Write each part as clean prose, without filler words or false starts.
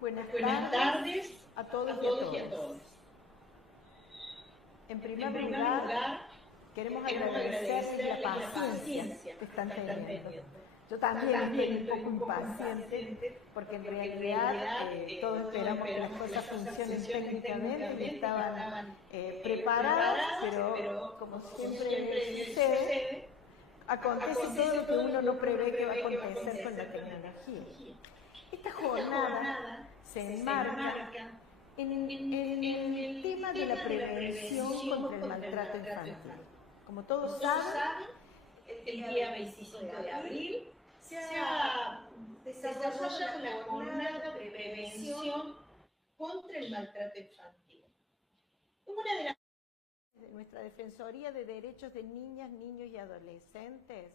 Buenas tardes a todos y a todas. En primer lugar, queremos agradecerles la paciencia que están teniendo. Yo también estoy un poco impaciente, porque en realidad todos esperamos que las cosas funcionen técnicamente y estaban preparadas, pero como siempre sucede, acontece todo lo que uno no prevé que va a acontecer con la tecnología. Esta jornada se enmarca en el tema de la prevención contra el maltrato infantil. Como todos saben, el día 25 de abril se desarrolla la jornada de prevención contra el maltrato infantil. Una de nuestra Defensoría de Derechos de Niñas, Niños y Adolescentes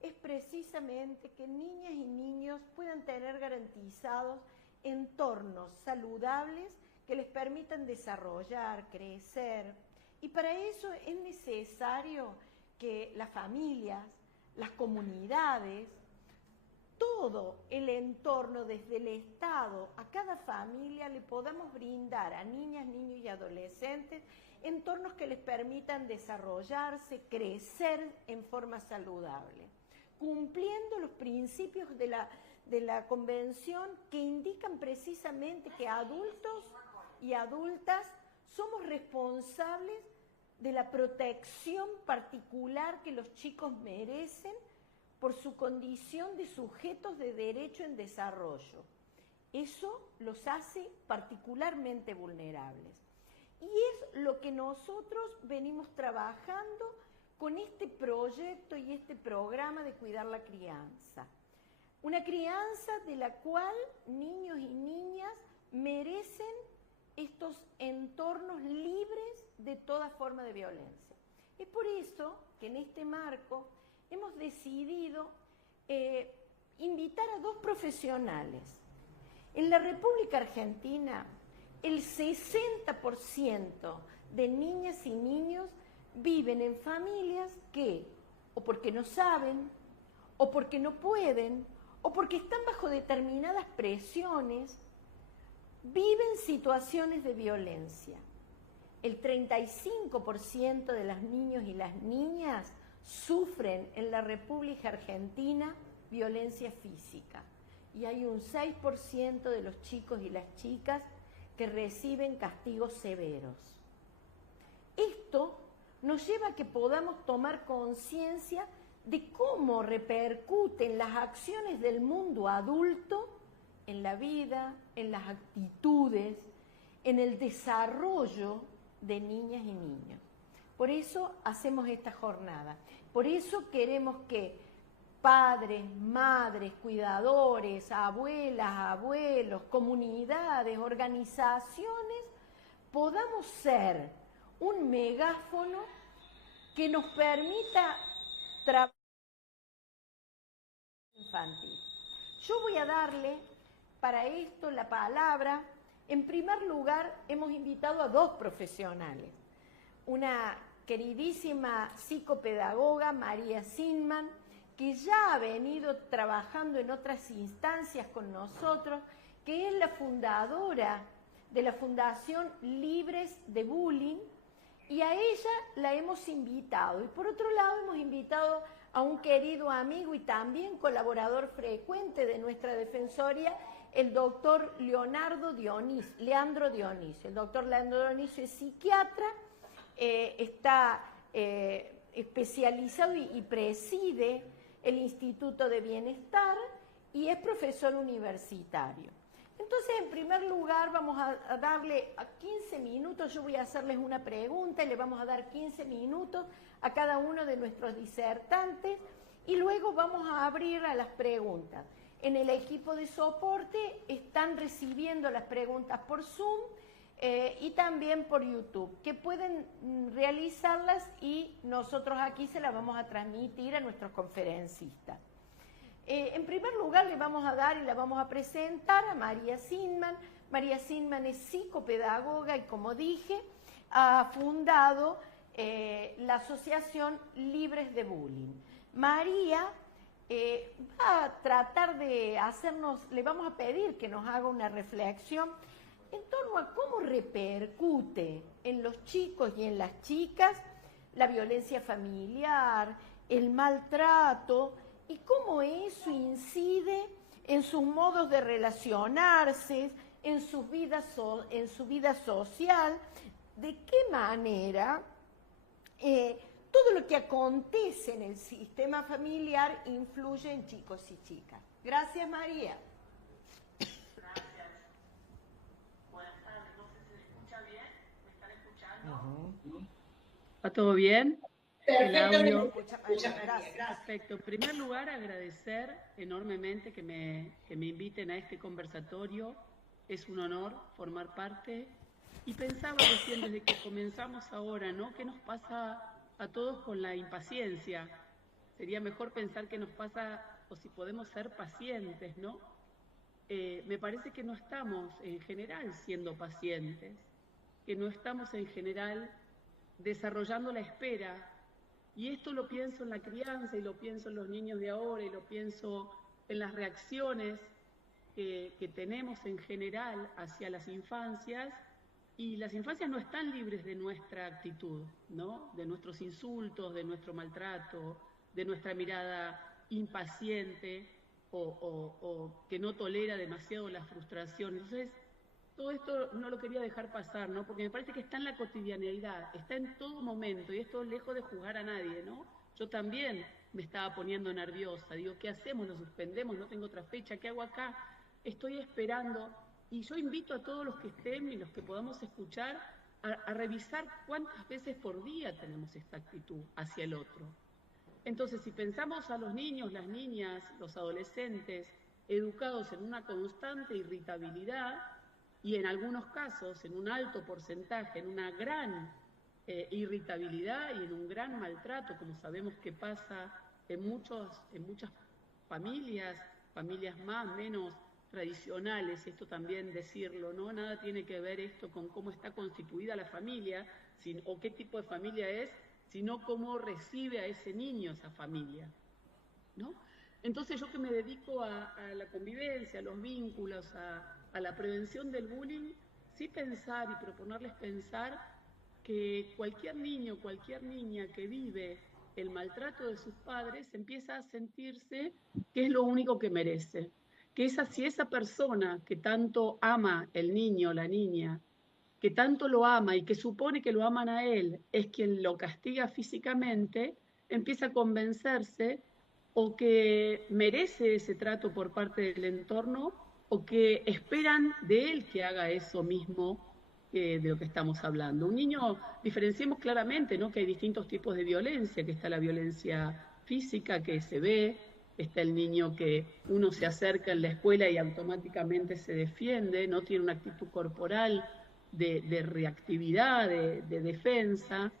es precisamente que niñas y niños puedan tener garantizados entornos saludables que les permitan desarrollar, crecer. Y para eso es necesario que las familias, las comunidades, todo el entorno desde el Estado a cada familia le podamos brindar a niñas, niños y adolescentes entornos que les permitan desarrollarse, crecer en forma saludable, cumpliendo los principios de la Convención que indican precisamente que adultos y adultas somos responsables de la protección particular que los chicos merecen por su condición de sujetos de derecho en desarrollo. Eso los hace particularmente vulnerables. Y es lo que nosotros venimos trabajando con este proyecto y este programa de cuidar la crianza. Una crianza de la cual niños y niñas merecen estos entornos libres de toda forma de violencia. Es por eso que en este marco hemos decidido invitar a dos profesionales. En la República Argentina, el 60% de niñas y niños viven en familias que, o porque no saben, o porque no pueden, o porque están bajo determinadas presiones, viven situaciones de violencia. El 35% de los niños y las niñas sufren en la República Argentina violencia física. Y hay un 6% de los chicos y las chicas que reciben castigos severos. Esto nos lleva a que podamos tomar conciencia de cómo repercuten las acciones del mundo adulto en la vida, en las actitudes, en el desarrollo de niñas y niños. Por eso hacemos esta jornada. Por eso queremos que padres, madres, cuidadores, abuelas, abuelos, comunidades, organizaciones, podamos ser un megáfono que nos permita trabajar infantil. Yo voy a darle para esto la palabra. En primer lugar, hemos invitado a dos profesionales. Una queridísima psicopedagoga, María Zinman, que ya ha venido trabajando en otras instancias con nosotros, que es la fundadora de la Fundación Libres de Bullying, y a ella la hemos invitado. Y por otro lado hemos invitado a un querido amigo y también colaborador frecuente de nuestra Defensoría, el doctor Leandro Dionisio. El doctor Leandro Dionisio es psiquiatra, está especializado y preside el Instituto de Bienestar y es profesor universitario. Entonces, en primer lugar, vamos a darle a 15 minutos, yo voy a hacerles una pregunta y le vamos a dar 15 minutos a cada uno de nuestros disertantes y luego vamos a abrir a las preguntas. En el equipo de soporte están recibiendo las preguntas por Zoom y también por YouTube, que pueden realizarlas y nosotros aquí se las vamos a transmitir a nuestros conferencistas. En primer lugar le vamos a dar y la vamos a presentar a María Zinman. María Zinman es psicopedagoga y, como dije, ha fundado la Asociación Libres de Bullying. María va a tratar de hacernos, le vamos a pedir que nos haga una reflexión en torno a cómo repercute en los chicos y en las chicas la violencia familiar, el maltrato y cómo eso incide en sus modos de relacionarse, en su vida social, de qué manera todo lo que acontece en el sistema familiar influye en chicos y chicas. Gracias, María. Gracias. Buenas tardes. No sé si se escucha bien. ¿Me están escuchando? ¿Va todo bien? El audio. Perfecto. En primer lugar, agradecer enormemente que me inviten a este conversatorio. Es un honor formar parte. Y pensaba recién desde que comenzamos ahora, ¿no? ¿Qué nos pasa a todos con la impaciencia? Sería mejor pensar qué nos pasa o si podemos ser pacientes, ¿no? Me parece que no estamos en general siendo pacientes, que no estamos en general desarrollando la espera. Y esto lo pienso en la crianza y lo pienso en los niños de ahora y lo pienso en las reacciones que tenemos en general hacia las infancias. Y las infancias no están libres de nuestra actitud, ¿no? De nuestros insultos, de nuestro maltrato, de nuestra mirada impaciente o que no tolera demasiado la frustración. Entonces, todo esto no lo quería dejar pasar, ¿no? Porque me parece que está en la cotidianeidad, está en todo momento, y esto lejos de juzgar a nadie, ¿no? Yo también me estaba poniendo nerviosa, digo, ¿qué hacemos? ¿Lo suspendemos? ¿No tengo otra fecha? ¿Qué hago acá? Estoy esperando. Y yo invito a todos los que estén y los que podamos escuchar a revisar cuántas veces por día tenemos esta actitud hacia el otro. Entonces, si pensamos a los niños, las niñas, los adolescentes, educados en una constante irritabilidad y en algunos casos en un alto porcentaje, en una gran irritabilidad y en un gran maltrato, como sabemos que pasa en muchas familias más, menos tradicionales, esto también decirlo, ¿no? Nada tiene que ver esto con cómo está constituida la familia, o qué tipo de familia es, sino cómo recibe a ese niño esa familia, ¿no? Entonces yo que me dedico a la convivencia, a los vínculos, a la prevención del bullying, sí pensar y proponerles pensar que cualquier niño, cualquier niña que vive el maltrato de sus padres empieza a sentirse que es lo único que merece. Que si esa persona que tanto ama el niño o la niña, que tanto lo ama y que supone que lo aman a él, es quien lo castiga físicamente, empieza a convencerse o que merece ese trato por parte del entorno o que esperan de él que haga eso mismo de lo que estamos hablando. Un niño, diferenciemos claramente, ¿no? Que hay distintos tipos de violencia, que está la violencia física que se ve, está el niño que uno se acerca en la escuela y automáticamente se defiende, no tiene una actitud corporal de reactividad, de defensa.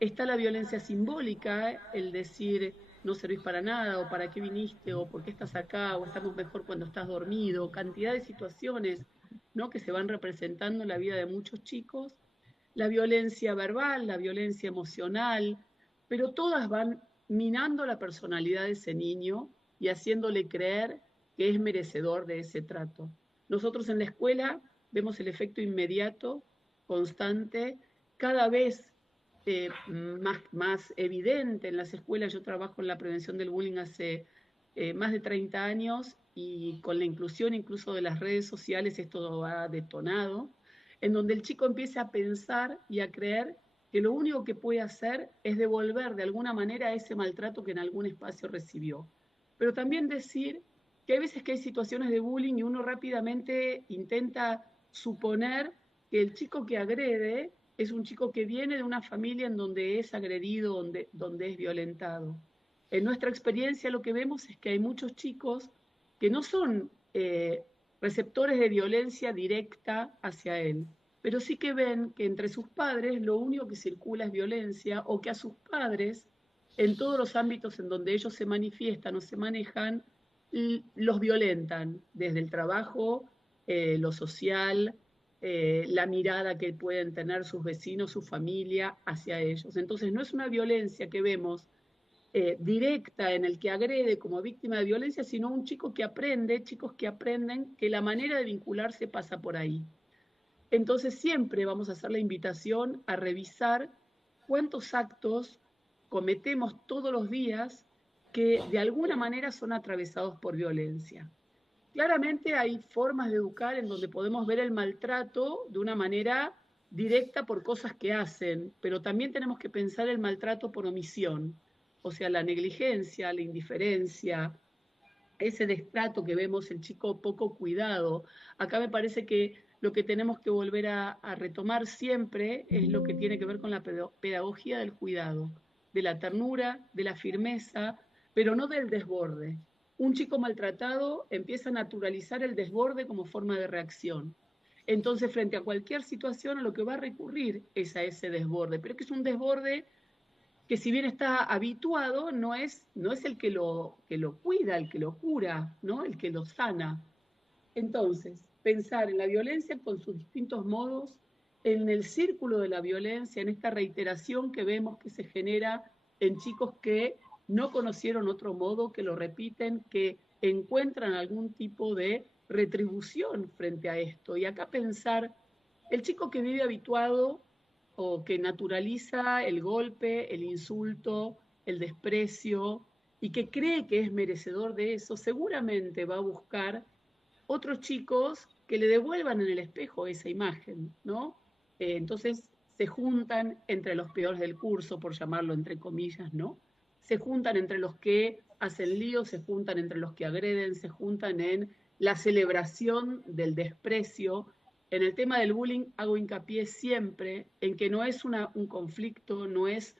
Está la violencia simbólica, el decir no servís para nada, o para qué viniste, o por qué estás acá, o estamos mejor cuando estás dormido, cantidad de situaciones, ¿no? Que se van representando en la vida de muchos chicos. La violencia verbal, la violencia emocional, pero todas van minando la personalidad de ese niño y haciéndole creer que es merecedor de ese trato. Nosotros en la escuela vemos el efecto inmediato, constante, cada vez más evidente en las escuelas. Yo trabajo en la prevención del bullying hace más de 30 años y con la inclusión incluso de las redes sociales esto ha detonado, en donde el chico empieza a pensar y a creer que lo único que puede hacer es devolver de alguna manera ese maltrato que en algún espacio recibió. Pero también decir que hay veces que hay situaciones de bullying y uno rápidamente intenta suponer que el chico que agrede es un chico que viene de una familia en donde es agredido, donde es violentado. En nuestra experiencia lo que vemos es que hay muchos chicos que no son receptores de violencia directa hacia él, pero sí que ven que entre sus padres lo único que circula es violencia, o que a sus padres, en todos los ámbitos en donde ellos se manifiestan o se manejan, los violentan, desde el trabajo, lo social, la mirada que pueden tener sus vecinos, su familia hacia ellos. Entonces no es una violencia que vemos directa en el que agrede como víctima de violencia, sino un chico que aprende, chicos que aprenden que la manera de vincularse pasa por ahí. Entonces siempre vamos a hacer la invitación a revisar cuántos actos cometemos todos los días que de alguna manera son atravesados por violencia. Claramente hay formas de educar en donde podemos ver el maltrato de una manera directa por cosas que hacen, pero también tenemos que pensar el maltrato por omisión, o sea, la negligencia, la indiferencia, ese destrato que vemos, el chico poco cuidado. Acá me parece que lo que tenemos que volver a retomar siempre es lo que tiene que ver con la pedagogía del cuidado, de la ternura, de la firmeza, pero no del desborde. Un chico maltratado empieza a naturalizar el desborde como forma de reacción. Entonces, frente a cualquier situación, a lo que va a recurrir es a ese desborde, pero que es un desborde que si bien está habituado, no es el que lo cuida, el que lo cura, ¿no? El que lo sana. Entonces, pensar en la violencia con sus distintos modos, en el círculo de la violencia, en esta reiteración que vemos que se genera en chicos que no conocieron otro modo, que lo repiten, que encuentran algún tipo de retribución frente a esto. Y acá pensar, el chico que vive habituado o que naturaliza el golpe, el insulto, el desprecio, y que cree que es merecedor de eso, seguramente va a buscar otros chicos que le devuelvan en el espejo esa imagen, ¿no? Entonces se juntan entre los peores del curso, por llamarlo entre comillas, ¿no? Se juntan entre los que hacen líos, se juntan entre los que agreden, se juntan en la celebración del desprecio. En el tema del bullying hago hincapié siempre en que no es un conflicto, no es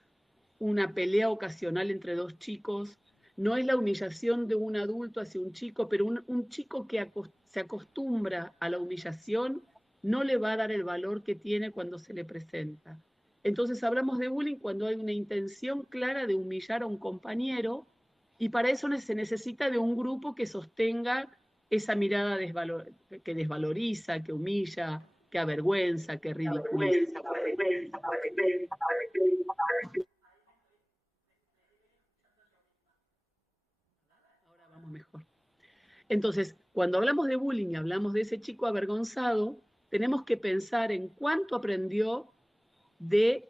una pelea ocasional entre dos chicos, no es la humillación de un adulto hacia un chico, pero un chico que se acostumbra a la humillación no le va a dar el valor que tiene cuando se le presenta. Entonces hablamos de bullying cuando hay una intención clara de humillar a un compañero y para eso se necesita de un grupo que sostenga esa mirada que desvaloriza, que humilla, que avergüenza, que ridiculiza. Ahora vamos mejor. Entonces, cuando hablamos de bullying y hablamos de ese chico avergonzado, tenemos que pensar en cuánto aprendió de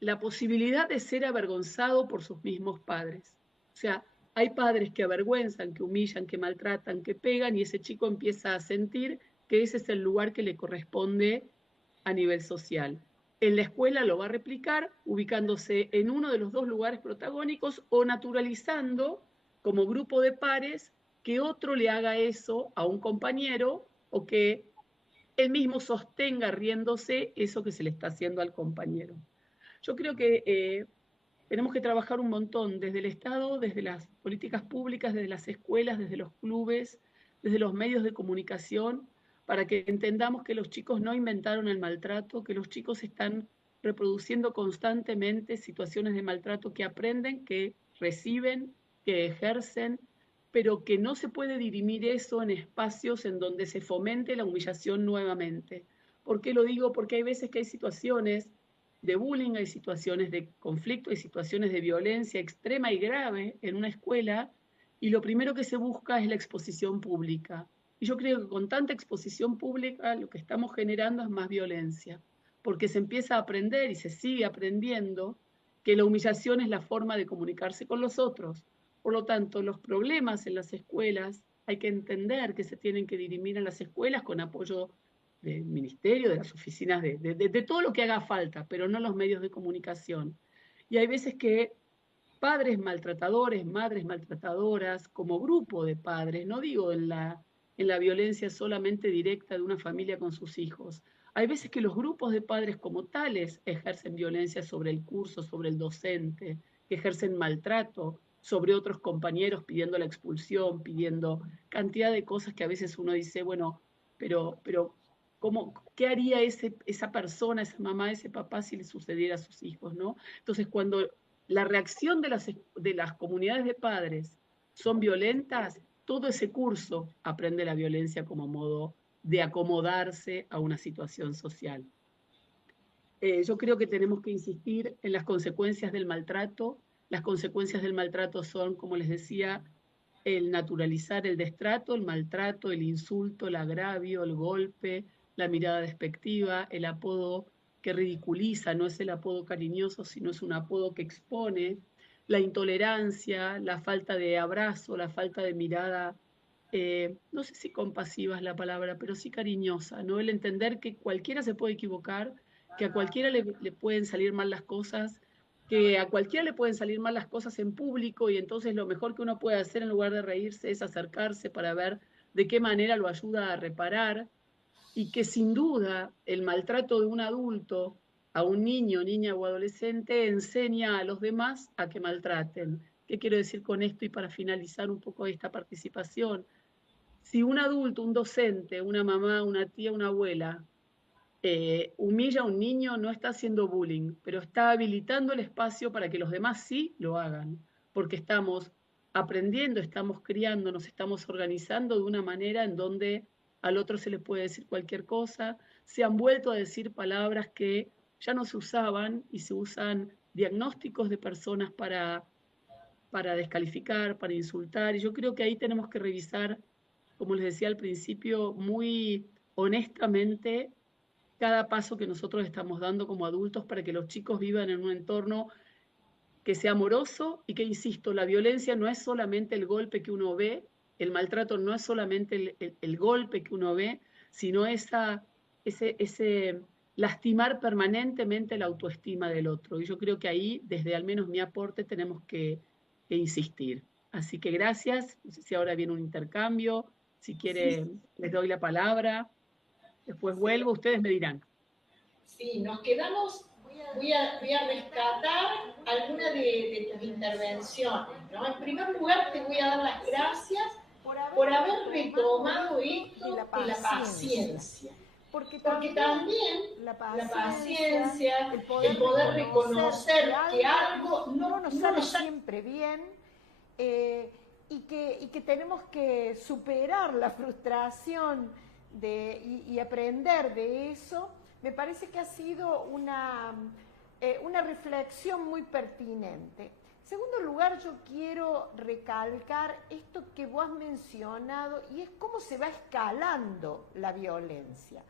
la posibilidad de ser avergonzado por sus mismos padres. O sea, hay padres que avergüenzan, que humillan, que maltratan, que pegan, y ese chico empieza a sentir que ese es el lugar que le corresponde a nivel social. En la escuela lo va a replicar ubicándose en uno de los dos lugares protagónicos o naturalizando como grupo de pares que otro le haga eso a un compañero o que él mismo sostenga riéndose eso que se le está haciendo al compañero. Yo creo que tenemos que trabajar un montón desde el Estado, desde las políticas públicas, desde las escuelas, desde los clubes, desde los medios de comunicación, para que entendamos que los chicos no inventaron el maltrato, que los chicos están reproduciendo constantemente situaciones de maltrato que aprenden, que reciben, que ejercen, pero que no se puede dirimir eso en espacios en donde se fomente la humillación nuevamente. ¿Por qué lo digo? Porque hay veces que hay situaciones de bullying, hay situaciones de conflicto, hay situaciones de violencia extrema y grave en una escuela, y lo primero que se busca es la exposición pública. Y yo creo que con tanta exposición pública lo que estamos generando es más violencia, porque se empieza a aprender y se sigue aprendiendo que la humillación es la forma de comunicarse con los otros. Por lo tanto, los problemas en las escuelas hay que entender que se tienen que dirimir en las escuelas con apoyo del ministerio, de las oficinas, de todo lo que haga falta, pero no los medios de comunicación. Y hay veces que padres maltratadores, madres maltratadoras, como grupo de padres, no digo en la violencia solamente directa de una familia con sus hijos. Hay veces que los grupos de padres como tales ejercen violencia sobre el curso, sobre el docente, que ejercen maltrato sobre otros compañeros pidiendo la expulsión, pidiendo cantidad de cosas que a veces uno dice, bueno, pero ¿qué haría esa persona, esa mamá, ese papá si le sucediera a sus hijos, ¿no? Entonces, cuando la reacción de las comunidades de padres son violentas, todo ese curso aprende la violencia como modo de acomodarse a una situación social. Yo creo que tenemos que insistir en las consecuencias del maltrato, Las consecuencias del maltrato son, como les decía, el naturalizar el destrato, el maltrato, el insulto, el agravio, el golpe, la mirada despectiva, el apodo que ridiculiza, no es el apodo cariñoso, sino es un apodo que expone, la intolerancia, la falta de abrazo, la falta de mirada, no sé si compasiva es la palabra, pero sí cariñosa, ¿no? El entender que cualquiera se puede equivocar, que a cualquiera le pueden salir mal las cosas, que a cualquiera le pueden salir mal las cosas en público y entonces lo mejor que uno puede hacer en lugar de reírse es acercarse para ver de qué manera lo ayuda a reparar y que sin duda el maltrato de un adulto a un niño, niña o adolescente enseña a los demás a que maltraten. ¿Qué quiero decir con esto? Y para finalizar un poco esta participación, si un adulto, un docente, una mamá, una tía, una abuela, humilla a un niño, no está haciendo bullying, pero está habilitando el espacio para que los demás sí lo hagan, porque estamos aprendiendo, estamos criando, nos estamos organizando de una manera en donde al otro se le puede decir cualquier cosa, se han vuelto a decir palabras que ya no se usaban y se usan diagnósticos de personas para descalificar, para insultar, y yo creo que ahí tenemos que revisar, como les decía al principio, muy honestamente cada paso que nosotros estamos dando como adultos para que los chicos vivan en un entorno que sea amoroso y que, insisto, la violencia no es solamente el golpe que uno ve, el maltrato no es solamente el golpe que uno ve, sino ese lastimar permanentemente la autoestima del otro. Y yo creo que ahí, desde al menos mi aporte, tenemos que insistir. Así que gracias. No sé si ahora viene un intercambio. Si quiere, les doy la palabra. Después vuelvo, ustedes me dirán. Sí, nos quedamos, voy a rescatar alguna de tus intervenciones, ¿no? En primer lugar, te voy a dar las gracias por haber retomado esto de la paciencia. Porque también la paciencia, el poder reconocer que algo no nos sale siempre bien, y que tenemos que superar la frustración y aprender de eso, me parece que ha sido una reflexión muy pertinente. En segundo lugar, yo quiero recalcar esto que vos has mencionado, y es cómo se va escalando la violencia.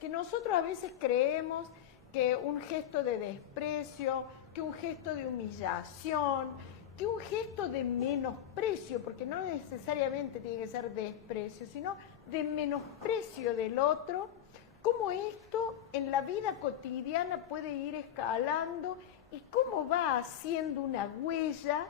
Que nosotros a veces creemos que un gesto de desprecio, que un gesto de humillación, que un gesto de menosprecio, porque no necesariamente tiene que ser desprecio, sino de menosprecio del otro, cómo esto en la vida cotidiana puede ir escalando y cómo va haciendo una huella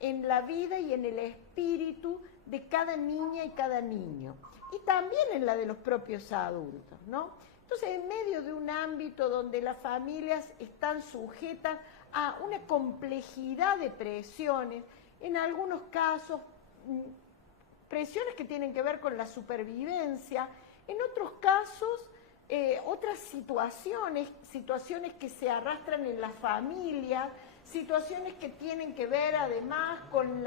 en la vida y en el espíritu de cada niña y cada niño, y también en la de los propios adultos, ¿no? Entonces, en medio de un ámbito donde las familias están sujetas a una complejidad de presiones, en algunos casos presiones que tienen que ver con la supervivencia, en otros casos otras situaciones que se arrastran en la familia, situaciones que tienen que ver además con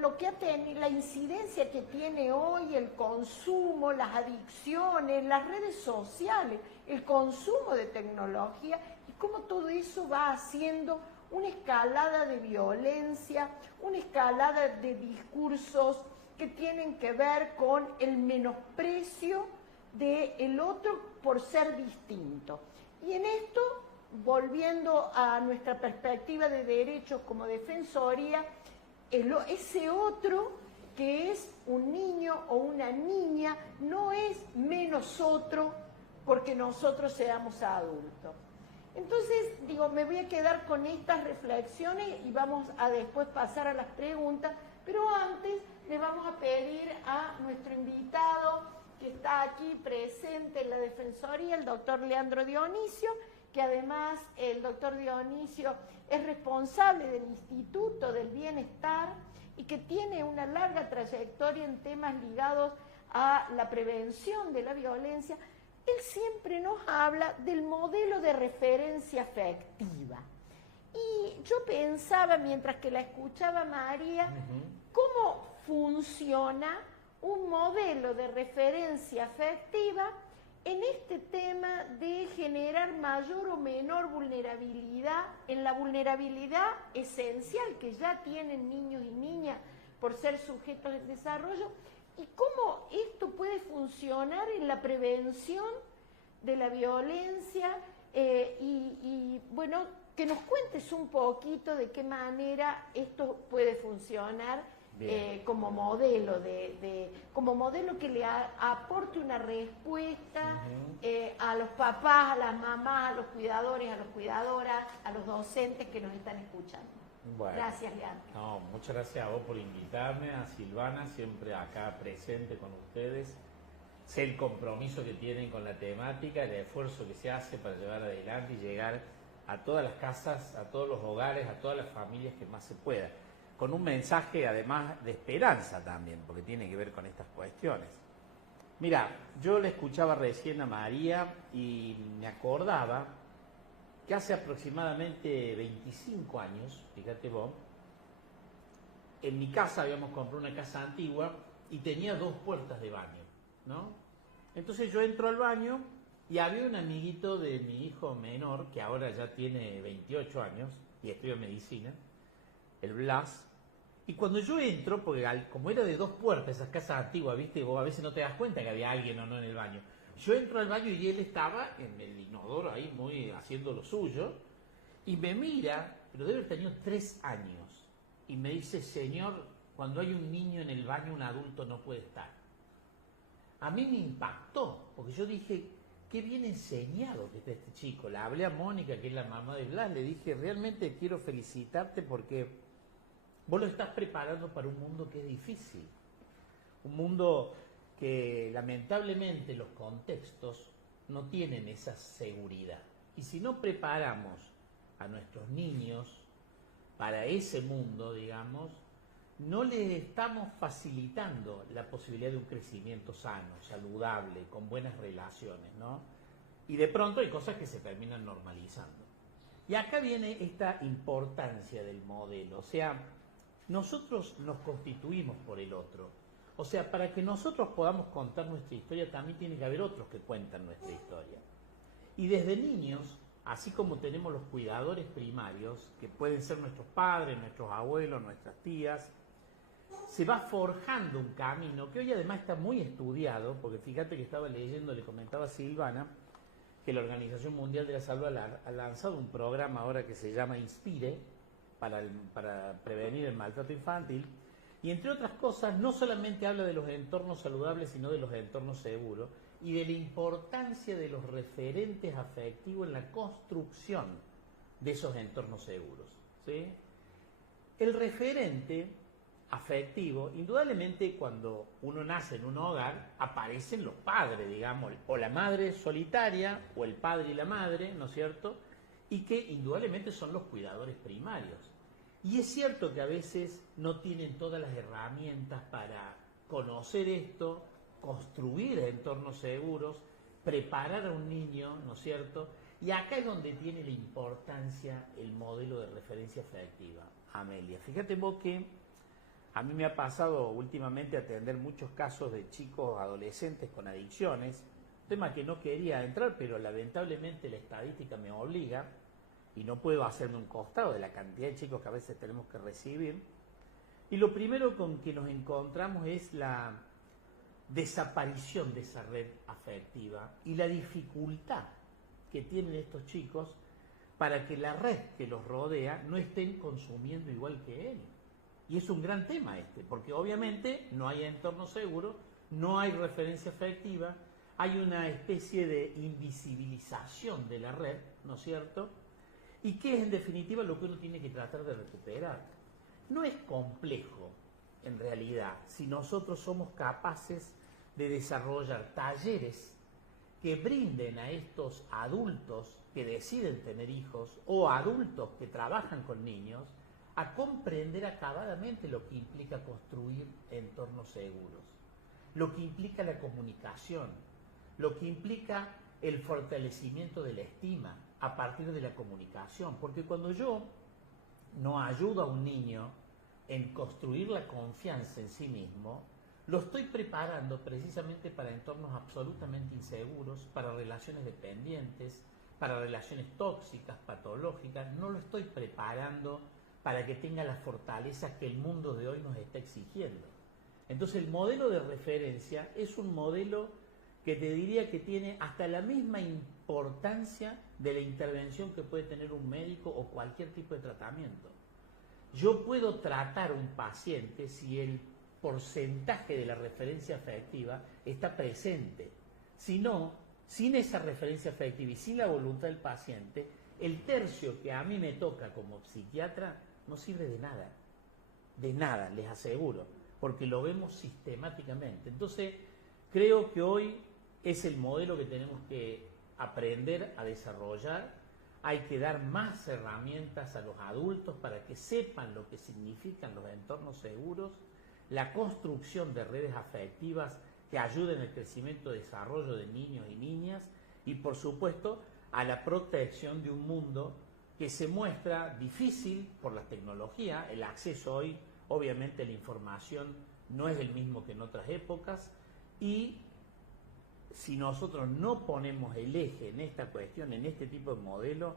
lo que ha tenido, la incidencia que tiene hoy el consumo, las adicciones, las redes sociales, el consumo de tecnología, y cómo todo eso va haciendo una escalada de violencia, una escalada de discursos que tienen que ver con el menosprecio del otro por ser distinto. Y en esto, volviendo a nuestra perspectiva de derechos como defensoría, ese otro que es un niño o una niña no es menos otro porque nosotros seamos adultos. Entonces, me voy a quedar con estas reflexiones y vamos a después pasar a las preguntas, pero antes le vamos a pedir a nuestro invitado que está aquí presente en la Defensoría, el doctor Leandro Dionisio, que además el doctor Dionisio es responsable del Instituto del Bienestar y que tiene una larga trayectoria en temas ligados a la prevención de la violencia. Él siempre nos habla del modelo de referencia afectiva. Y yo pensaba, mientras que la escuchaba María, cómo funciona un modelo de referencia afectiva en este tema de generar generar mayor o menor vulnerabilidad en la vulnerabilidad esencial que ya tienen niños y niñas por ser sujetos en desarrollo, y cómo esto puede funcionar en la prevención de la violencia, y bueno, que nos cuentes un poquito de qué manera esto puede funcionar como modelo, como modelo que le aporte una respuesta a los papás, a las mamás, a los cuidadores, a las cuidadoras, a los docentes que nos están escuchando. Bueno, gracias, Leandro. No, muchas gracias a vos por invitarme, a Silvana, siempre acá presente con ustedes. Sé el compromiso que tienen con la temática, el esfuerzo que se hace para llevar adelante y llegar a todas las casas, a todos los hogares, a todas las familias que más se pueda. Con un mensaje además de esperanza también, porque tiene que ver con estas cuestiones. Mira, yo le escuchaba recién a María y me acordaba que hace aproximadamente 25 años, fíjate vos, en mi casa habíamos comprado una casa antigua y tenía 2 puertas de baño, ¿no? Entonces yo entro al baño y había un amiguito de mi hijo menor, que ahora ya tiene 28 años y estudia medicina, el Blas, y cuando yo entro, porque como era de 2 puertas, esas casas antiguas, ¿viste? Vos a veces no te das cuenta que había alguien o no en el baño. Yo entro al baño y él estaba en el inodoro ahí muy haciendo lo suyo y me mira, pero debe haber tenido 3 años, y me dice: señor, cuando hay un niño en el baño, un adulto no puede estar. A mí me impactó, porque yo dije, qué bien enseñado que está este chico. Le hablé a Mónica, que es la mamá de Blas, le dije, realmente quiero felicitarte porque vos lo estás preparando para un mundo que es difícil, un mundo que lamentablemente los contextos no tienen esa seguridad. Y si no preparamos a nuestros niños para ese mundo, digamos, no les estamos facilitando la posibilidad de un crecimiento sano, saludable, con buenas relaciones, ¿no? Y de pronto hay cosas que se terminan normalizando. Y acá viene esta importancia del modelo, o sea, nosotros nos constituimos por el otro. O sea, para que nosotros podamos contar nuestra historia, también tiene que haber otros que cuentan nuestra historia. Y desde niños, así como tenemos los cuidadores primarios, que pueden ser nuestros padres, nuestros abuelos, nuestras tías, se va forjando un camino que hoy además está muy estudiado, porque fíjate que estaba leyendo, le comentaba a Silvana, que la Organización Mundial de la Salud ha lanzado un programa ahora que se llama Inspire, para prevenir el maltrato infantil, y entre otras cosas no solamente habla de los entornos saludables, sino de los entornos seguros y de la importancia de los referentes afectivos en la construcción de esos entornos seguros, ¿sí? El referente afectivo, indudablemente cuando uno nace en un hogar, aparecen los padres, digamos, o la madre solitaria, o el padre y la madre, ¿no es cierto?, y que indudablemente son los cuidadores primarios. Y es cierto que a veces no tienen todas las herramientas para conocer esto, construir entornos seguros, preparar a un niño, ¿no es cierto? Y acá es donde tiene la importancia el modelo de referencia afectiva. Amelia, fíjate vos que a mí me ha pasado últimamente atender muchos casos de chicos adolescentes con adicciones, tema que no quería entrar, pero lamentablemente la estadística me obliga y no puedo hacerme un costado de la cantidad de chicos que a veces tenemos que recibir. Y lo primero con que nos encontramos es la desaparición de esa red afectiva y la dificultad que tienen estos chicos para que la red que los rodea no estén consumiendo igual que él. Y es un gran tema porque obviamente no hay entorno seguro, no hay referencia afectiva, hay una especie de invisibilización de la red, ¿no es cierto? Y que es en definitiva lo que uno tiene que tratar de recuperar. No es complejo, en realidad, si nosotros somos capaces de desarrollar talleres que brinden a estos adultos que deciden tener hijos o adultos que trabajan con niños a comprender acabadamente lo que implica construir entornos seguros, lo que implica la comunicación, lo que implica el fortalecimiento de la estima a partir de la comunicación, porque cuando yo no ayudo a un niño en construir la confianza en sí mismo, lo estoy preparando precisamente para entornos absolutamente inseguros, para relaciones dependientes, para relaciones tóxicas, patológicas, no lo estoy preparando para que tenga las fortalezas que el mundo de hoy nos está exigiendo. Entonces el modelo de referencia es un modelo que te diría que tiene hasta la misma importancia de la intervención que puede tener un médico o cualquier tipo de tratamiento. Yo puedo tratar a un paciente si el porcentaje de la referencia afectiva está presente. Si no, sin esa referencia afectiva y sin la voluntad del paciente, el tercio que a mí me toca como psiquiatra no sirve de nada, les aseguro, porque lo vemos sistemáticamente. Entonces, creo que hoy es el modelo que tenemos que aprender a desarrollar. Hay que dar más herramientas a los adultos para que sepan lo que significan los entornos seguros, la construcción de redes afectivas que ayuden al crecimiento y desarrollo de niños y niñas y, por supuesto, a la protección de un mundo que se muestra difícil por la tecnología. El acceso hoy, obviamente, a la información no es el mismo que en otras épocas y si nosotros no ponemos el eje en esta cuestión, en este tipo de modelo,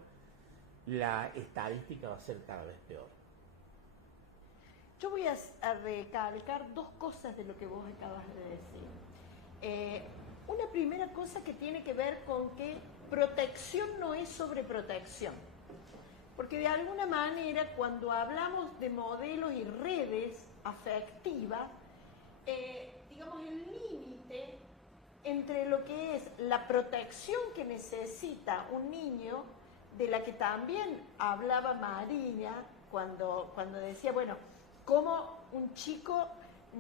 la estadística va a ser cada vez peor. Yo voy a recalcar dos cosas de lo que vos acabas de decir. Una primera cosa que tiene que ver con que protección no es sobreprotección. Porque de alguna manera cuando hablamos de modelos y redes afectivas, digamos el límite entre lo que es la protección que necesita un niño, de la que también hablaba María cuando decía, bueno, cómo un chico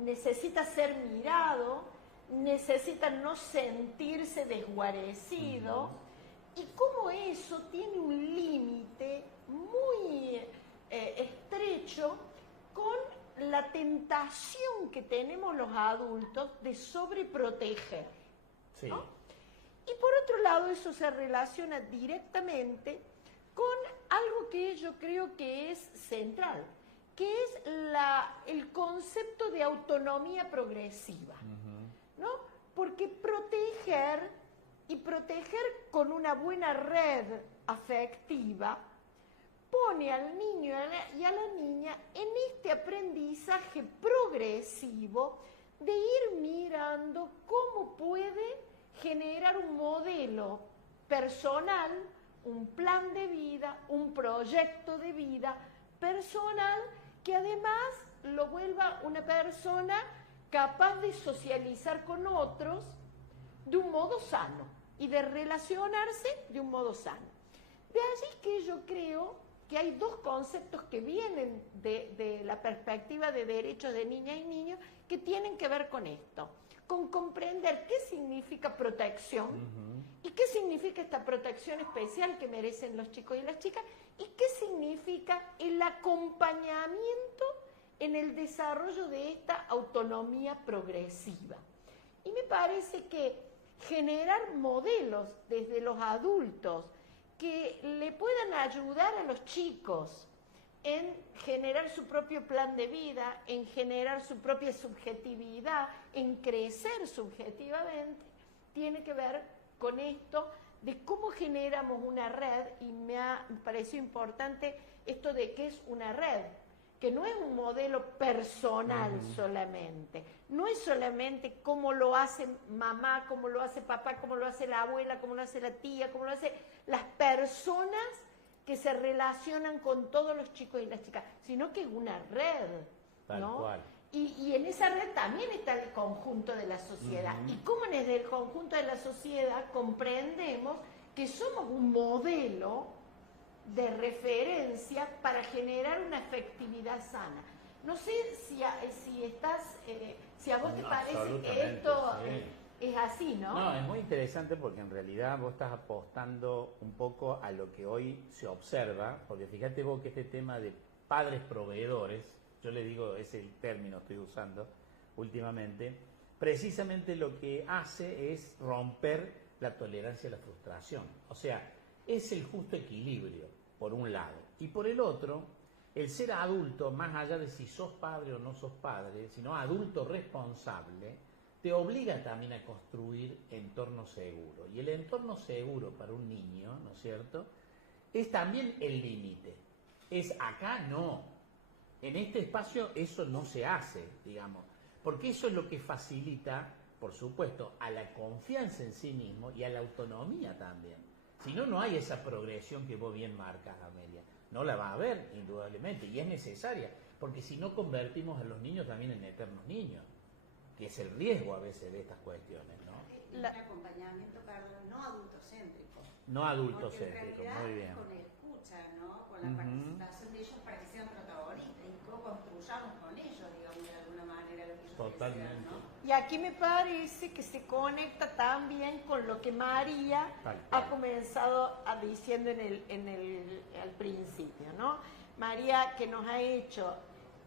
necesita ser mirado, necesita no sentirse desguarecido, y cómo eso tiene un límite muy estrecho con la tentación que tenemos los adultos de sobreproteger. Sí. ¿No? Y por otro lado, eso se relaciona directamente con algo que yo creo que es central, que es el concepto de autonomía progresiva, ¿no? Porque proteger con una buena red afectiva pone al niño y a la niña en este aprendizaje progresivo de ir mirando cómo puede generar un modelo personal, un plan de vida, un proyecto de vida personal que además lo vuelva una persona capaz de socializar con otros de un modo sano y de relacionarse de un modo sano. De allí que yo creo que hay dos conceptos que vienen de la perspectiva de derechos de niñas y niños que tienen que ver con esto, con comprender qué significa protección y qué significa esta protección especial que merecen los chicos y las chicas y qué significa el acompañamiento en el desarrollo de esta autonomía progresiva. Y me parece que generar modelos desde los adultos que le puedan ayudar a los chicos en generar su propio plan de vida, en generar su propia subjetividad, en crecer subjetivamente, tiene que ver con esto de cómo generamos una red, y me pareció importante esto de que es una red, que no es un modelo personal solamente, no es solamente cómo lo hace mamá, cómo lo hace papá, cómo lo hace la abuela, cómo lo hace la tía, cómo lo hacen las personas que se relacionan con todos los chicos y las chicas, sino que es una red, Tal ¿no? cual. Y en esa red también está el conjunto de la sociedad. Y cómo desde el conjunto de la sociedad comprendemos que somos un modelo de referencia para generar una afectividad sana. No sé si a vos te parece que esto es así, ¿no? No, es muy interesante porque en realidad vos estás apostando un poco a lo que hoy se observa, porque fíjate vos que este tema de padres proveedores, yo le digo, ese término estoy usando últimamente, precisamente lo que hace es romper la tolerancia a la frustración. O sea, es el justo equilibrio, por un lado. Y por el otro, el ser adulto, más allá de si sos padre o no sos padre, sino adulto responsable, te obliga también a construir entornos seguros. Y el entorno seguro para un niño, ¿no es cierto?, es también el límite. Es acá no. En este espacio eso no se hace, digamos. Porque eso es lo que facilita, por supuesto, a la confianza en sí mismo y a la autonomía también. Si no, no hay esa progresión que vos bien marcas, Amelia. No la va a haber, indudablemente, y es necesaria. Porque si no, convertimos a los niños también en eternos niños, que es el riesgo a veces de estas cuestiones, ¿no? Un acompañamiento, Carlos, no adultocéntrico. No adultocéntrico, muy bien. Con escucha, ¿no? Con la participación de ellos para que sean protagonistas y co-construyamos con ellos, digamos, de alguna manera lo que ellos Totalmente. desean, ¿no? Y aquí me parece que se conecta también con lo que María ha comenzado diciendo al principio, ¿no? María, que nos ha hecho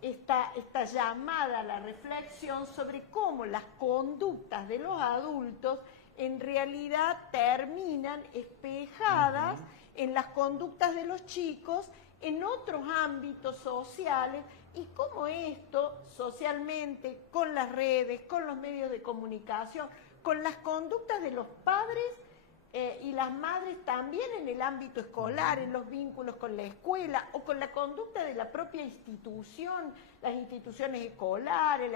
esta llamada a la reflexión sobre cómo las conductas de los adultos en realidad terminan espejadas en las conductas de los chicos en otros ámbitos sociales, y cómo esto socialmente, con las redes, con los medios de comunicación, con las conductas de los padres y las madres también en el ámbito escolar, en los vínculos con la escuela o con la conducta de la propia institución, las instituciones escolares,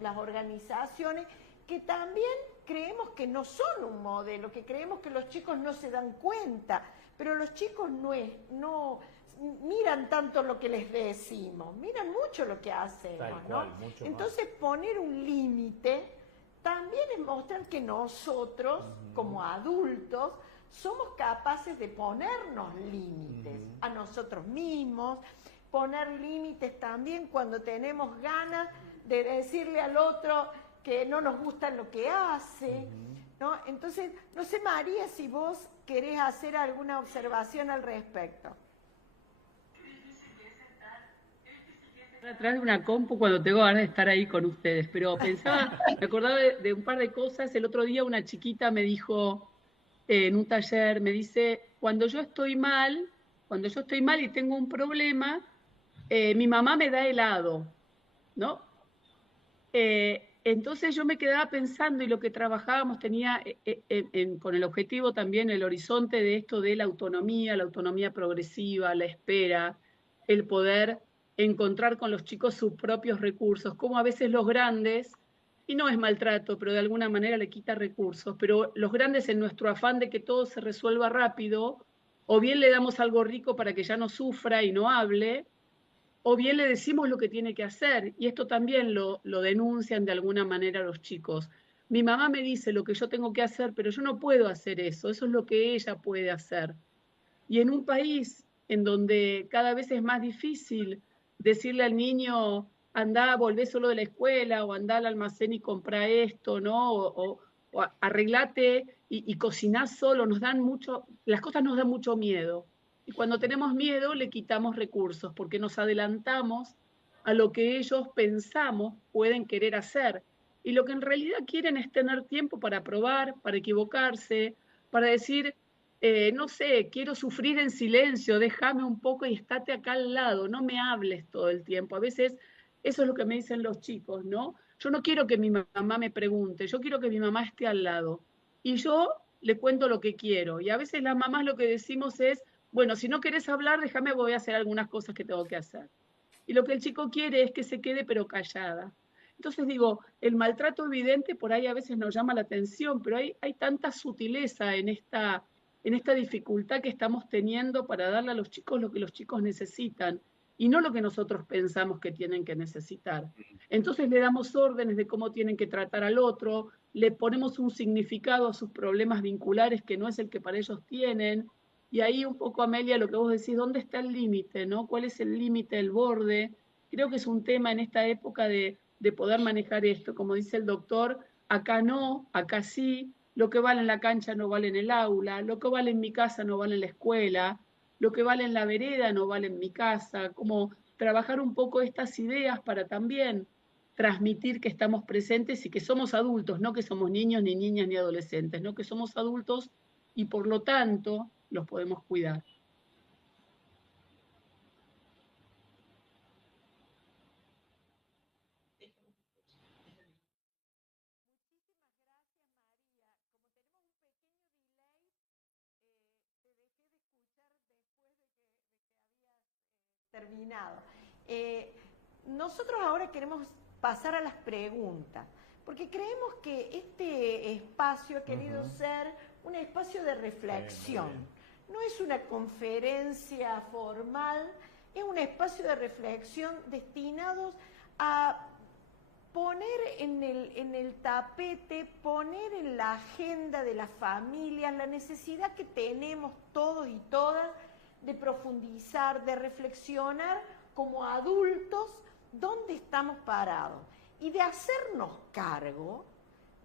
las organizaciones, que también creemos que no son un modelo, que creemos que los chicos no se dan cuenta, pero los chicos no miran tanto lo que les decimos, miran mucho lo que hacemos, ¿no? Entonces poner un límite también es mostrar que nosotros, como adultos, somos capaces de ponernos límites a nosotros mismos, poner límites también cuando tenemos ganas de decirle al otro que no nos gusta lo que hace, ¿no? Entonces, no sé, María, si vos querés hacer alguna observación al respecto. Atrás de una compu cuando tengo ganas de estar ahí con ustedes, pero pensaba, me acordaba de un par de cosas. El otro día una chiquita me dijo en un taller, me dice, cuando yo estoy mal y tengo un problema, mi mamá me da helado, ¿no? Entonces yo me quedaba pensando, y lo que trabajábamos tenía con el objetivo también, el horizonte de esto de la autonomía progresiva, la espera, el poder encontrar con los chicos sus propios recursos, como a veces los grandes, y no es maltrato, pero de alguna manera le quita recursos, pero los grandes, en nuestro afán de que todo se resuelva rápido, o bien le damos algo rico para que ya no sufra y no hable, o bien le decimos lo que tiene que hacer, y esto también lo denuncian de alguna manera los chicos. Mi mamá me dice lo que yo tengo que hacer, pero yo no puedo hacer eso es lo que ella puede hacer. Y en un país en donde cada vez es más difícil decirle al niño, andá, volvé solo de la escuela, o andá al almacén y comprá esto, ¿no? O arreglate y cociná solo, las cosas nos dan mucho miedo. Y cuando tenemos miedo le quitamos recursos porque nos adelantamos a lo que ellos pensamos pueden querer hacer. Y lo que en realidad quieren es tener tiempo para probar, para equivocarse, para decir, no sé, quiero sufrir en silencio, déjame un poco y estate acá al lado, no me hables todo el tiempo. A veces eso es lo que me dicen los chicos, ¿no? Yo no quiero que mi mamá me pregunte, yo quiero que mi mamá esté al lado. Y yo le cuento lo que quiero. Y a veces las mamás lo que decimos es, bueno, si no querés hablar, déjame, voy a hacer algunas cosas que tengo que hacer. Y lo que el chico quiere es que se quede pero callada. Entonces digo, el maltrato evidente por ahí a veces nos llama la atención, pero hay tanta sutileza en esta dificultad que estamos teniendo para darle a los chicos lo que los chicos necesitan y no lo que nosotros pensamos que tienen que necesitar. Entonces le damos órdenes de cómo tienen que tratar al otro, le ponemos un significado a sus problemas vinculares que no es el que para ellos tienen, y ahí un poco, Amelia, lo que vos decís, ¿dónde está el límite, no? ¿Cuál es el límite, el borde? Creo que es un tema en esta época de poder manejar esto. Como dice el doctor, acá no, acá sí, lo que vale en la cancha no vale en el aula, lo que vale en mi casa no vale en la escuela, lo que vale en la vereda no vale en mi casa, como trabajar un poco estas ideas para también transmitir que estamos presentes y que somos adultos, no que somos niños, ni niñas, ni adolescentes, no que somos adultos y por lo tanto los podemos cuidar. Terminado. Nosotros ahora queremos pasar a las preguntas, porque creemos que este espacio ha querido ser un espacio de reflexión. No es una conferencia formal, es un espacio de reflexión destinados a poner en el tapete, poner en la agenda de las familias la necesidad que tenemos todos y todas de profundizar, de reflexionar como adultos dónde estamos parados y de hacernos cargo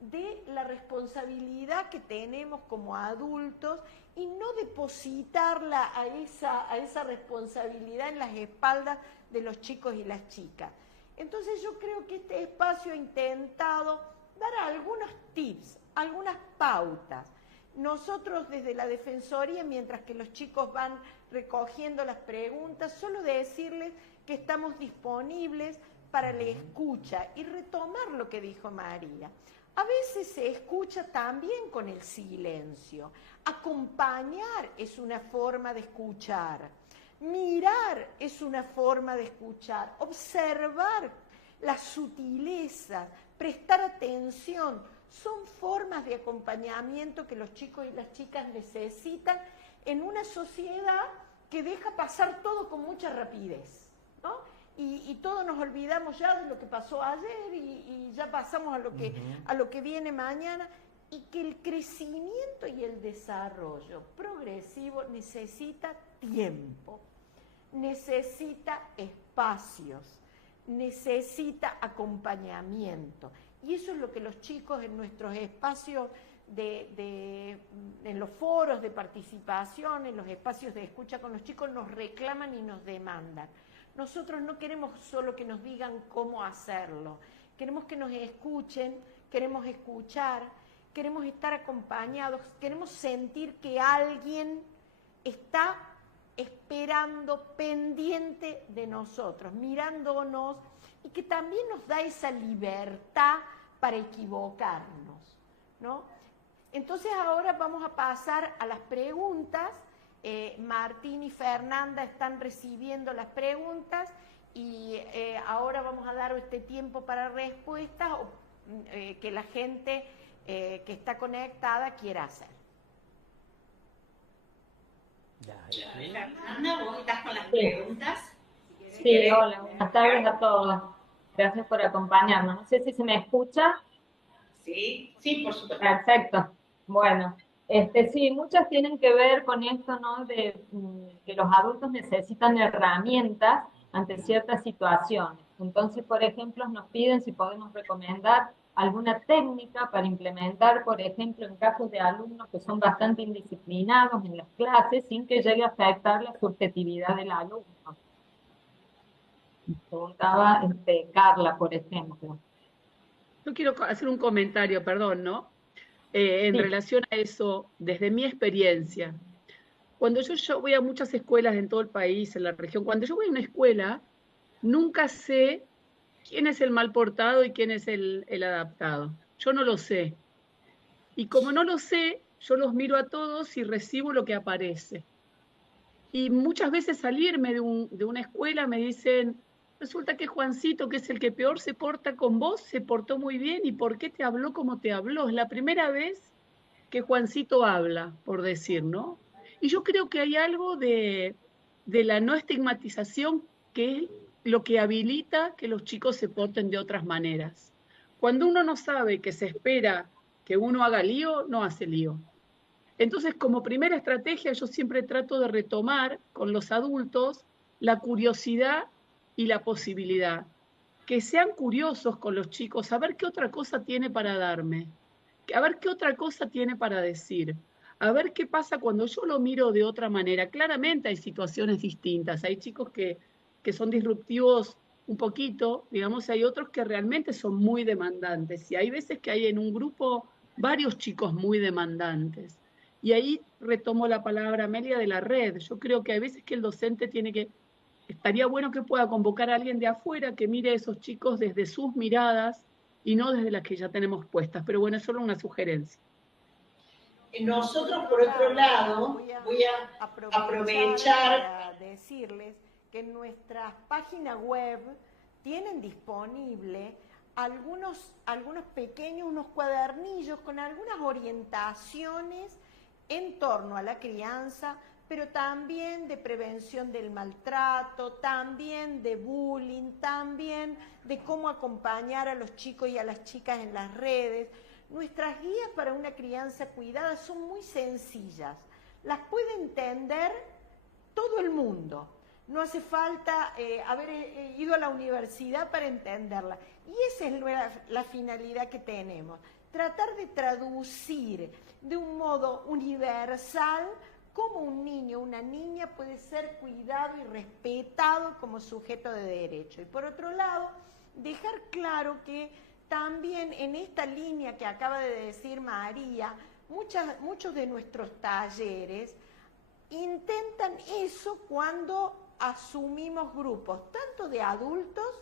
de la responsabilidad que tenemos como adultos y no depositarla a esa responsabilidad en las espaldas de los chicos y las chicas. Entonces yo creo que este espacio ha intentado dar algunos tips, algunas pautas. Nosotros desde la Defensoría, mientras que los chicos van recogiendo las preguntas, solo decirles que estamos disponibles para la escucha y retomar lo que dijo María. A veces se escucha también con el silencio. Acompañar es una forma de escuchar. Mirar es una forma de escuchar. Observar las sutilezas, prestar atención, son formas de acompañamiento que los chicos y las chicas necesitan en una sociedad que deja pasar todo con mucha rapidez, ¿no? Y todos nos olvidamos ya de lo que pasó ayer y ya pasamos a lo que viene mañana, y que el crecimiento y el desarrollo progresivo necesita tiempo, necesita espacios, necesita acompañamiento. Y eso es lo que los chicos en nuestros espacios en los foros de participación, en los espacios de escucha con los chicos, nos reclaman y nos demandan. Nosotros no queremos solo que nos digan cómo hacerlo, queremos que nos escuchen, queremos escuchar, queremos estar acompañados, queremos sentir que alguien está esperando, pendiente de nosotros, mirándonos, y que también nos da esa libertad para equivocarnos, ¿no? Entonces ahora vamos a pasar a las preguntas. Martín y Fernanda están recibiendo las preguntas y ahora vamos a dar este tiempo para respuestas que la gente que está conectada quiera hacer. Fernanda, ¿vos estás con las preguntas? Sí, hola, buenas tardes a todos. Gracias por acompañarnos. No sé si se me escucha. Sí, sí, por supuesto. Perfecto. Bueno, sí, muchas tienen que ver con esto, ¿no? De que los adultos necesitan herramientas ante ciertas situaciones. Entonces, por ejemplo, nos piden si podemos recomendar alguna técnica para implementar, por ejemplo, en casos de alumnos que son bastante indisciplinados en las clases, sin que llegue a afectar la subjetividad del alumno. Preguntaba Carla, por ejemplo. Yo quiero hacer un comentario, perdón, ¿no? En relación a eso, desde mi experiencia. Cuando yo voy a muchas escuelas en todo el país, en la región, cuando yo voy a una escuela, nunca sé quién es el mal portado y quién es el adaptado. Yo no lo sé. Y como no lo sé, yo los miro a todos y recibo lo que aparece. Y muchas veces salirme de una escuela me dicen, resulta que Juancito, que es el que peor se porta con vos, se portó muy bien. ¿Y por qué te habló como te habló? Es la primera vez que Juancito habla, por decir, ¿no? Y yo creo que hay algo de la no estigmatización que es lo que habilita que los chicos se porten de otras maneras. Cuando uno no sabe que se espera que uno haga lío, no hace lío. Entonces, como primera estrategia, yo siempre trato de retomar con los adultos la curiosidad y la posibilidad. Que sean curiosos con los chicos, a ver qué otra cosa tiene para darme, a ver qué otra cosa tiene para decir, a ver qué pasa cuando yo lo miro de otra manera. Claramente hay situaciones distintas, hay chicos que son disruptivos un poquito, digamos, hay otros que realmente son muy demandantes, y hay veces que hay en un grupo varios chicos muy demandantes. Y ahí retomo la palabra, Amelia, de la red. Yo creo que hay veces que el docente estaría bueno que pueda convocar a alguien de afuera que mire a esos chicos desde sus miradas y no desde las que ya tenemos puestas. Pero bueno, es solo una sugerencia. Nosotros, por otro lado, voy a aprovechar para decirles que en nuestras páginas web tienen disponible algunos pequeños, unos cuadernillos con algunas orientaciones en torno a la crianza, pero también de prevención del maltrato, también de bullying, también de cómo acompañar a los chicos y a las chicas en las redes. Nuestras guías para una crianza cuidada son muy sencillas, las puede entender todo el mundo. No hace falta haber ido a la universidad para entenderla. Y esa es la finalidad que tenemos, tratar de traducir de un modo universal cómo un niño o una niña puede ser cuidado y respetado como sujeto de derecho. Y por otro lado, dejar claro que también en esta línea que acaba de decir María, muchos de nuestros talleres intentan eso cuando asumimos grupos, tanto de adultos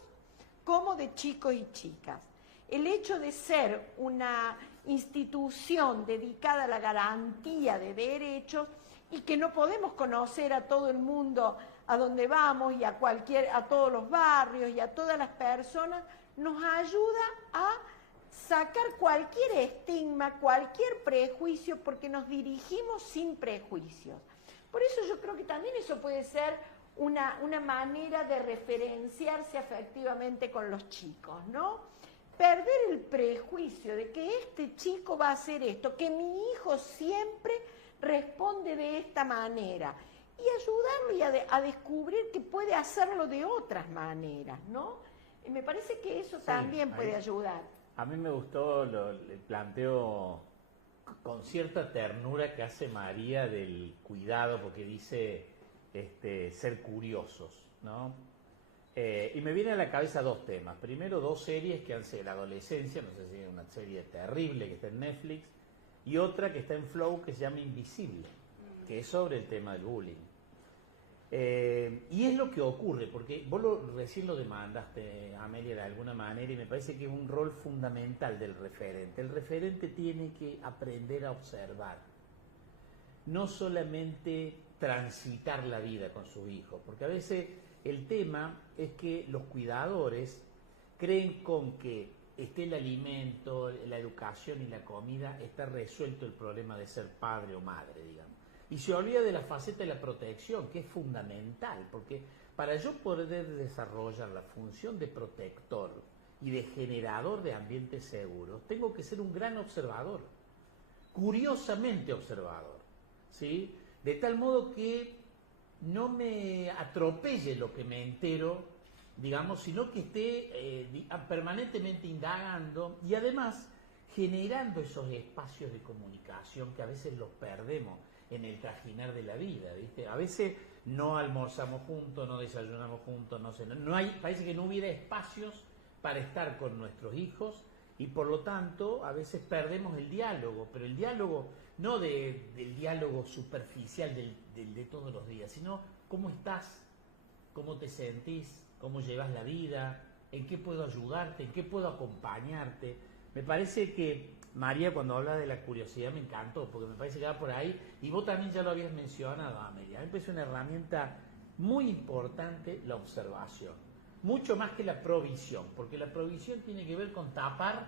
como de chicos y chicas. El hecho de ser una institución dedicada a la garantía de derechos y que no podemos conocer a todo el mundo a donde vamos y a todos los barrios y a todas las personas, nos ayuda a sacar cualquier estigma, cualquier prejuicio, porque nos dirigimos sin prejuicios. Por eso yo creo que también eso puede ser una manera de referenciarse afectivamente con los chicos, ¿no? Perder el prejuicio de que este chico va a hacer esto, que mi hijo siempre responde de esta manera, y ayudarlo a descubrir que puede hacerlo de otras maneras, ¿no? Y me parece que eso también puede ayudar. A mí me gustó el planteo con cierta ternura que hace María del cuidado, porque dice ser curiosos, ¿no? Y me vienen a la cabeza dos temas. Primero, dos series que han sido la adolescencia, no sé si es una serie terrible que está en Netflix, y otra que está en Flow que se llama Invisible, que es sobre el tema del bullying. Y es lo que ocurre, porque vos recién lo demandaste, Amelia, de alguna manera, y me parece que es un rol fundamental del referente. El referente tiene que aprender a observar, no solamente transitar la vida con sus hijos, porque a veces el tema es que los cuidadores creen con que esté el alimento, la educación y la comida, está resuelto el problema de ser padre o madre, digamos. Y se olvida de la faceta de la protección, que es fundamental, porque para yo poder desarrollar la función de protector y de generador de ambientes seguros, tengo que ser un gran observador, curiosamente observador, ¿sí? De tal modo que no me atropelle lo que me entero, digamos, sino que esté permanentemente indagando y además generando esos espacios de comunicación que a veces los perdemos en el trajinar de la vida, ¿viste? A veces no almorzamos juntos, no desayunamos juntos, parece que no hubiera espacios para estar con nuestros hijos y por lo tanto a veces perdemos el diálogo, pero el diálogo no del diálogo superficial de todos los días, sino cómo estás, cómo te sentís, cómo llevas la vida, en qué puedo ayudarte, en qué puedo acompañarte. Me parece que María, cuando habla de la curiosidad, me encantó, porque me parece que va por ahí, y vos también ya lo habías mencionado, Amelia. Me parece una herramienta muy importante la observación, mucho más que la provisión, porque la provisión tiene que ver con tapar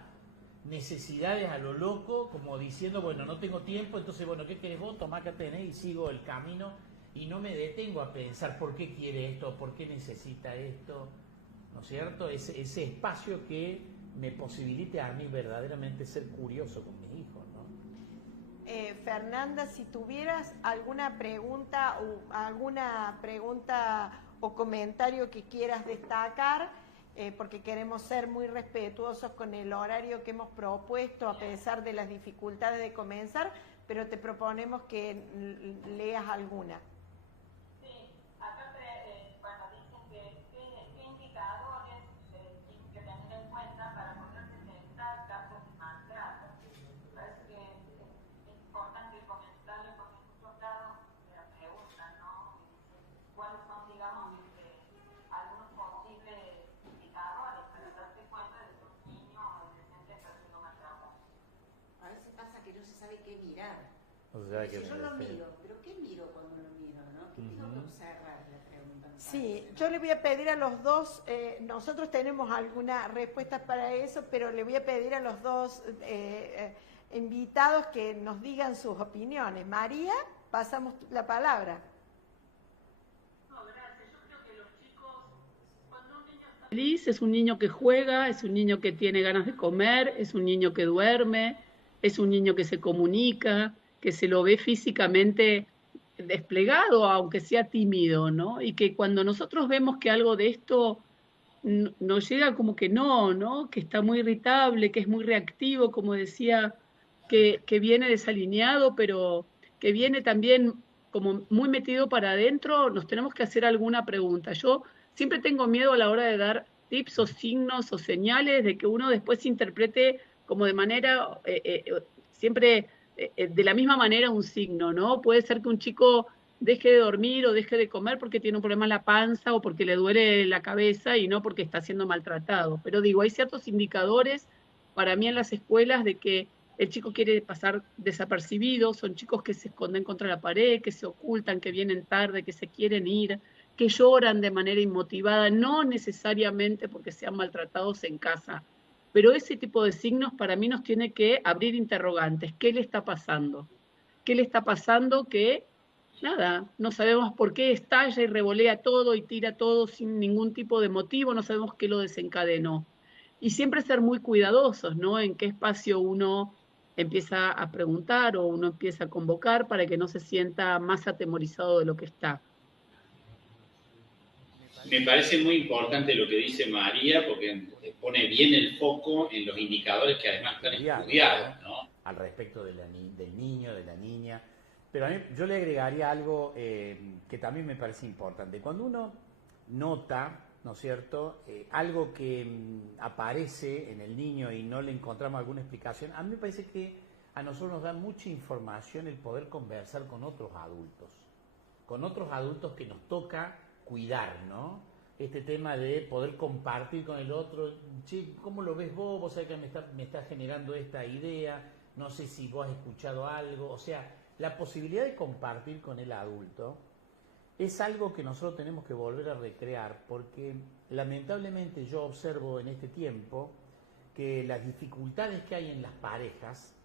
necesidades a lo loco, como diciendo, bueno, no tengo tiempo, entonces, bueno, ¿qué querés vos? Tomá, que tenés, y sigo el camino, y no me detengo a pensar por qué quiere esto, por qué necesita esto, ¿no es cierto? Ese espacio que me posibilite a mí verdaderamente ser curioso con mis hijos, ¿no? Fernanda, si tuvieras alguna pregunta o comentario que quieras destacar, porque queremos ser muy respetuosos con el horario que hemos propuesto a pesar de las dificultades de comenzar, pero te proponemos que leas alguna. O sea, que yo lo miro, pero ¿qué miro cuando lo miro, no? ¿Qué tengo que observar? La pregunta. Sí, yo le voy a pedir a los dos, nosotros tenemos algunas respuestas para eso, pero le voy a pedir a los dos invitados que nos digan sus opiniones. María, pasamos la palabra. No, gracias. Yo creo que los chicos, cuando un niño está feliz, es un niño que juega, es un niño que tiene ganas de comer, es un niño que duerme, es un niño que se comunica, que se lo ve físicamente desplegado, aunque sea tímido, ¿no? Y que cuando nosotros vemos que algo de esto nos llega como que no, que está muy irritable, que es muy reactivo, como decía, que viene desalineado, pero que viene también como muy metido para adentro, nos tenemos que hacer alguna pregunta. Yo siempre tengo miedo a la hora de dar tips o signos o señales de que uno después interprete como de manera siempre de la misma manera un signo, ¿no? Puede ser que un chico deje de dormir o deje de comer porque tiene un problema en la panza o porque le duele la cabeza y no porque está siendo maltratado. Pero digo, hay ciertos indicadores para mí en las escuelas de que el chico quiere pasar desapercibido, son chicos que se esconden contra la pared, que se ocultan, que vienen tarde, que se quieren ir, que lloran de manera inmotivada, no necesariamente porque sean maltratados en casa. Pero ese tipo de signos para mí nos tiene que abrir interrogantes. ¿Qué le está pasando? ¿Qué le está pasando que, nada, no sabemos por qué estalla y revolea todo y tira todo sin ningún tipo de motivo, no sabemos qué lo desencadenó? Y siempre ser muy cuidadosos, ¿no? En qué espacio uno empieza a preguntar o uno empieza a convocar para que no se sienta más atemorizado de lo que está. Me parece muy importante lo que dice María, porque pone bien el foco en los indicadores que además están estudiados, ¿no? Al respecto del niño, de la niña. Pero a mí, yo le agregaría algo que también me parece importante. Cuando uno nota, ¿no es cierto?, algo que aparece en el niño y no le encontramos alguna explicación, a mí me parece que a nosotros nos da mucha información el poder conversar con otros adultos que nos toca cuidar, ¿no? Este tema de poder compartir con el otro, che, ¿cómo lo ves vos? Vos sabés que me está generando esta idea, no sé si vos has escuchado algo, o sea, la posibilidad de compartir con el adulto es algo que nosotros tenemos que volver a recrear, porque lamentablemente yo observo en este tiempo que las dificultades que hay en las parejas,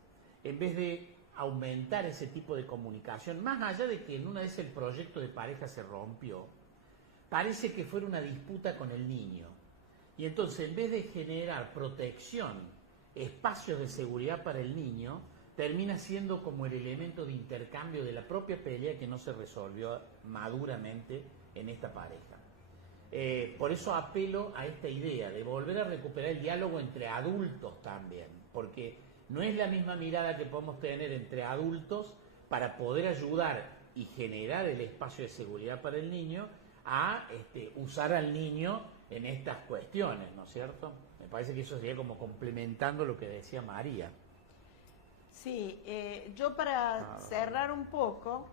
en vez de aumentar ese tipo de comunicación, más allá de que en una vez el proyecto de pareja se rompió, parece que fuera una disputa con el niño. Y entonces, en vez de generar protección, espacios de seguridad para el niño, termina siendo como el elemento de intercambio de la propia pelea que no se resolvió maduramente en esta pareja. Por eso apelo a esta idea de volver a recuperar el diálogo entre adultos también, porque no es la misma mirada que podemos tener entre adultos para poder ayudar y generar el espacio de seguridad para el niño a usar al niño en estas cuestiones, ¿no es cierto? Me parece que eso sería como complementando lo que decía María. Sí, yo para cerrar un poco,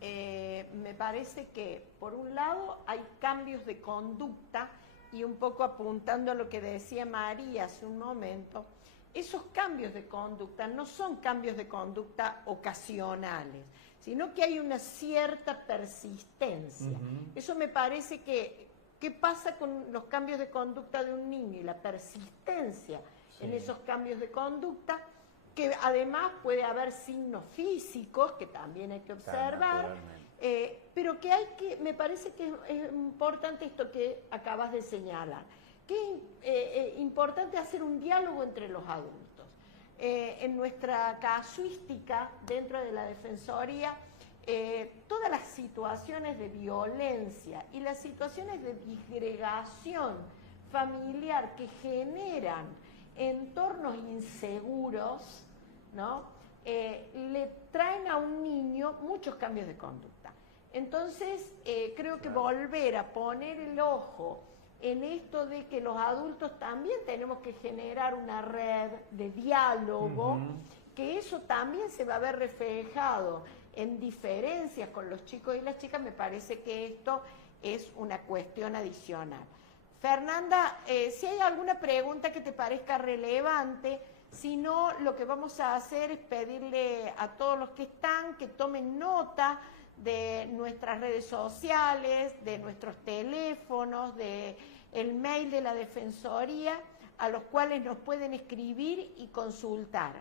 me parece que por un lado hay cambios de conducta y un poco apuntando a lo que decía María hace un momento, esos cambios de conducta no son cambios de conducta ocasionales, sino que hay una cierta persistencia. Eso me parece que, ¿qué pasa con los cambios de conducta de un niño y la persistencia en esos cambios de conducta? Que además puede haber signos físicos que también hay que observar, pero que me parece que es importante esto que acabas de señalar, que es importante hacer un diálogo entre los adultos. En nuestra casuística, dentro de la Defensoría, todas las situaciones de violencia y las situaciones de disgregación familiar que generan entornos inseguros, ¿no? Le traen a un niño muchos cambios de conducta. Entonces, creo que volver a poner el ojo en esto de que los adultos también tenemos que generar una red de diálogo, que eso también se va a ver reflejado en diferencias con los chicos y las chicas, me parece que esto es una cuestión adicional. Fernanda, si hay alguna pregunta que te parezca relevante, si no, lo que vamos a hacer es pedirle a todos los que están que tomen nota de nuestras redes sociales, de nuestros teléfonos, de el mail de la Defensoría, a los cuales nos pueden escribir y consultar.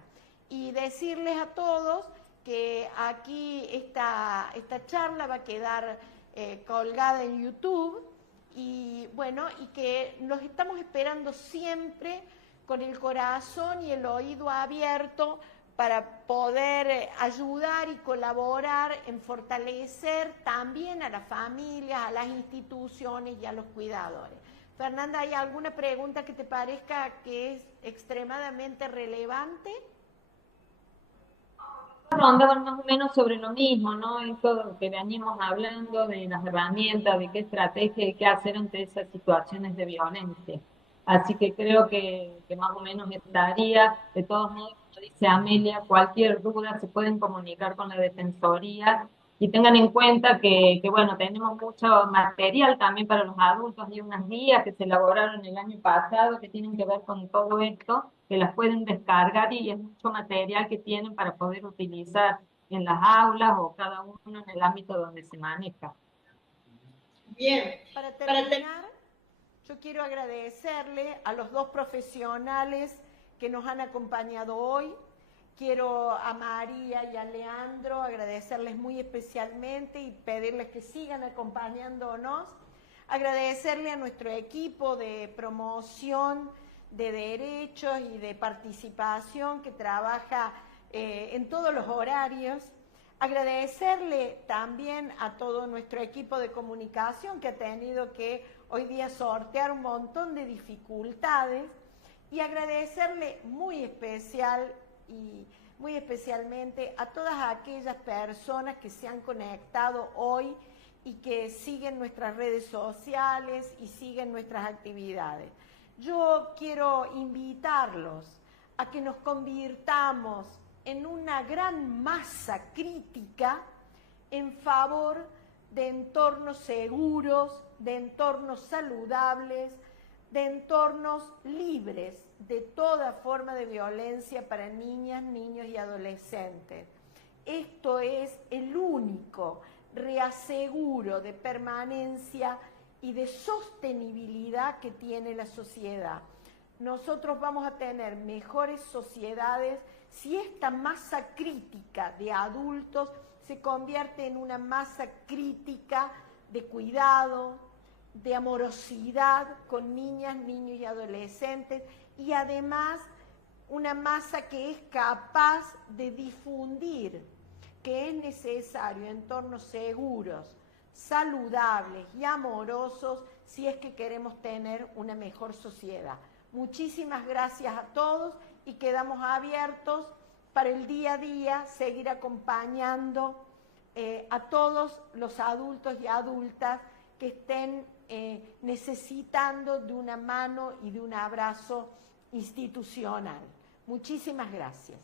Y decirles a todos que aquí esta charla va a quedar colgada en YouTube, y bueno, y que los estamos esperando siempre con el corazón y el oído abierto para poder ayudar y colaborar en fortalecer también a las familias, a las instituciones y a los cuidadores. Fernanda, ¿hay alguna pregunta que te parezca que es extremadamente relevante? Rondaban más o menos sobre lo mismo, ¿no? Esto de lo que venimos hablando, de las herramientas, de qué estrategia y qué hacer ante esas situaciones de violencia. Así que creo que más o menos estaría, de todos modos, como dice Amelia, cualquier duda se pueden comunicar con la Defensoría y tengan en cuenta que bueno, tenemos mucho material también para los adultos y unas guías que se elaboraron el año pasado que tienen que ver con todo esto, que las pueden descargar y es mucho material que tienen para poder utilizar en las aulas o cada uno en el ámbito donde se maneja. Bien, para terminar, yo quiero agradecerle a los dos profesionales que nos han acompañado hoy. Quiero a María y a Leandro agradecerles muy especialmente y pedirles que sigan acompañándonos. Agradecerle a nuestro equipo de promoción de derechos y de participación que trabaja en todos los horarios. Agradecerle también a todo nuestro equipo de comunicación que ha tenido que hoy día sortear un montón de dificultades, y agradecerle muy especialmente a todas aquellas personas que se han conectado hoy y que siguen nuestras redes sociales y siguen nuestras actividades. Yo quiero invitarlos a que nos convirtamos en una gran masa crítica en favor de entornos seguros, de entornos saludables, de entornos libres de toda forma de violencia para niñas, niños y adolescentes. Esto es el único reaseguro de permanencia y de sostenibilidad que tiene la sociedad. Nosotros vamos a tener mejores sociedades si esta masa crítica de adultos se convierte en una masa crítica de cuidado, de amorosidad con niñas, niños y adolescentes, y además una masa que es capaz de difundir que es necesario entornos seguros, saludables y amorosos si es que queremos tener una mejor sociedad. Muchísimas gracias a todos y quedamos abiertos para el día a día seguir acompañando a todos los adultos y adultas que estén necesitando de una mano y de un abrazo institucional. Muchísimas gracias.